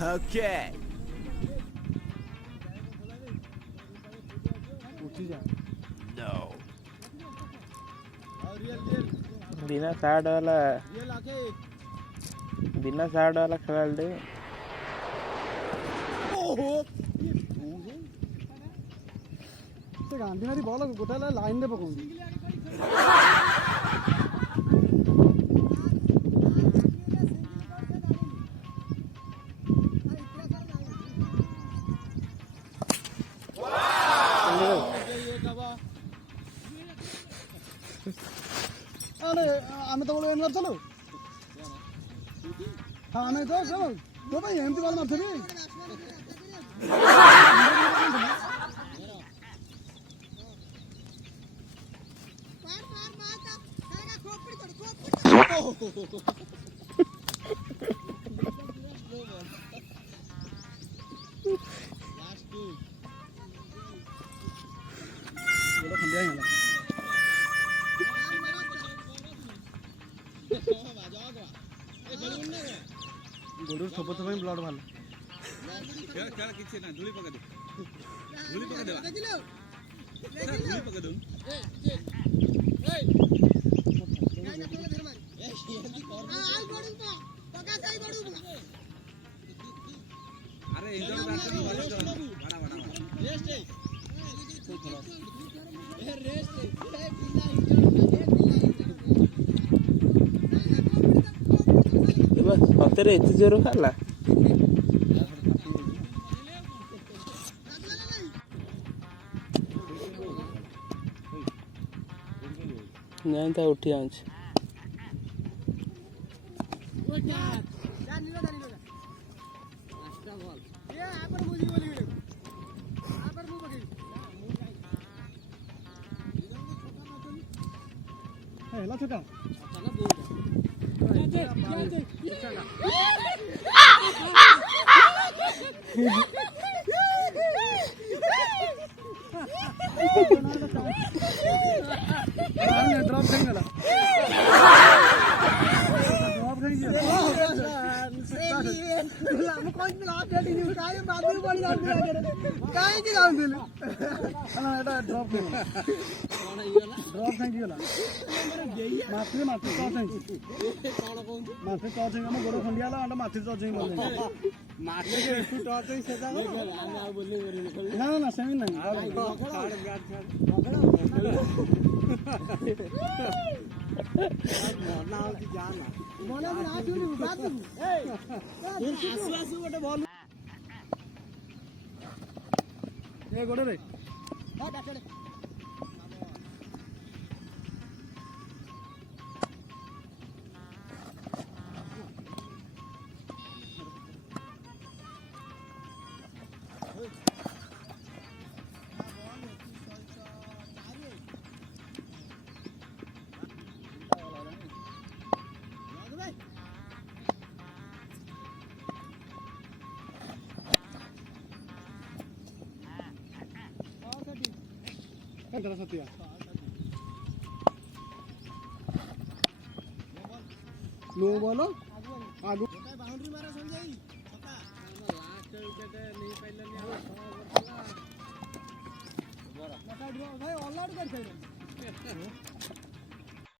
Okay. No. बिना साड वाला खेल गांधी मारी बॉल गोटा लाइन में पकाऊ आम तो चलो हाँ आम तो चलो तो भाई एमती बाल मारते गोड़ सब ब्लड बाहर किसी ना धूली पका दे धूली पका दे धूली पका दो अरे इंदर रेस्ट सतरे एत जोर खाला नहीं तो उठी आँच छोटा ड्रॉप करेंगे गोड़ खंडिया माथि ना सेमी ना गोड़ रे सत्या नो बोलो आगु बाउंड्री मारा संजय छक्का लास्ट विकेट नहीं पाइलनी भाई ऑल आउट कर